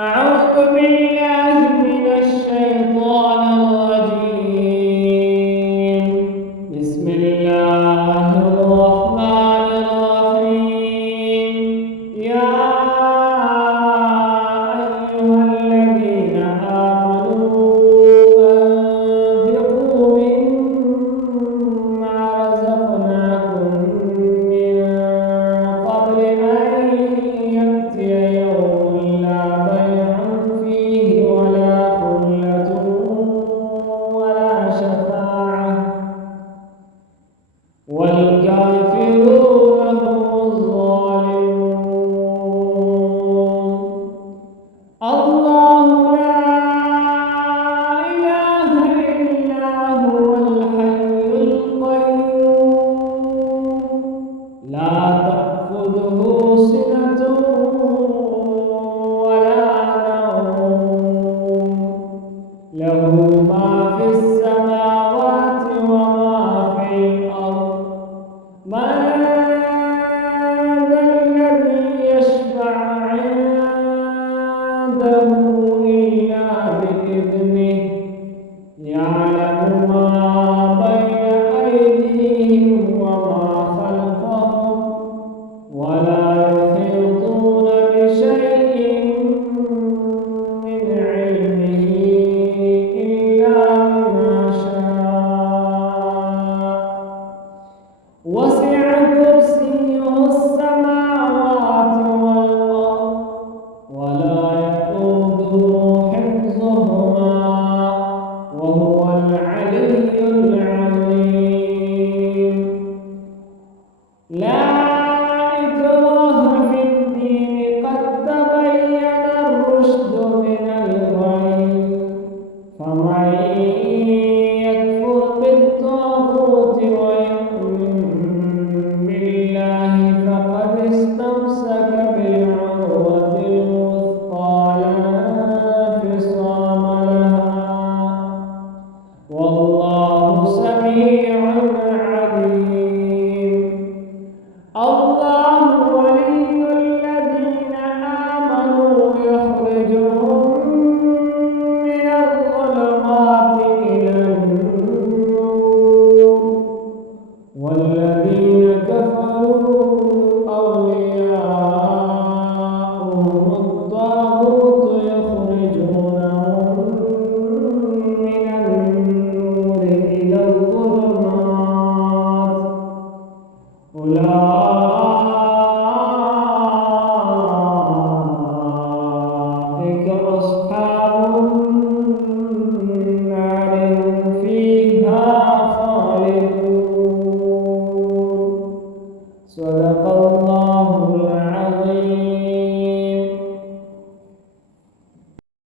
أعوذ بالله من الشيطان الرجيم. بسم الله الرحمن الرحيم. يا أيها الذين آمنوا أنفقوا مما رزقناكم من قبل أن يأتي يوم لا بيع فيه ولا خلة ولا شفاعة والكافرون هم الظالمون. الله لا إله إلا هو الحي القيوم لا تأخذه سنة ولا نوم له ما في السماوات وما في الأرض. من ذا الذي يشفع عنده إلا بإذنه يعلم ما بين أيديهم وما خلفهم ولا يحيطون بشيء من علمه إلا بما شاء. وسع كرسيه السماوات والأرض ولا يئوده حفظهما وهو العلي العظيم. لا إكراه في الدين قد تبين الرشد من الغي. فمن يكفر بالطاغوت ويؤمن بالله فقد استمسك بالعروة الوثقى لا انفصام لها والله سميع عليم. الله ولي الذين آمنوا يخرجهم من الظلمات إلى النور والذين كفروا أولياؤهم الطاغوت يخرجونهم من النور إلى الظلمات أولئك أصحاب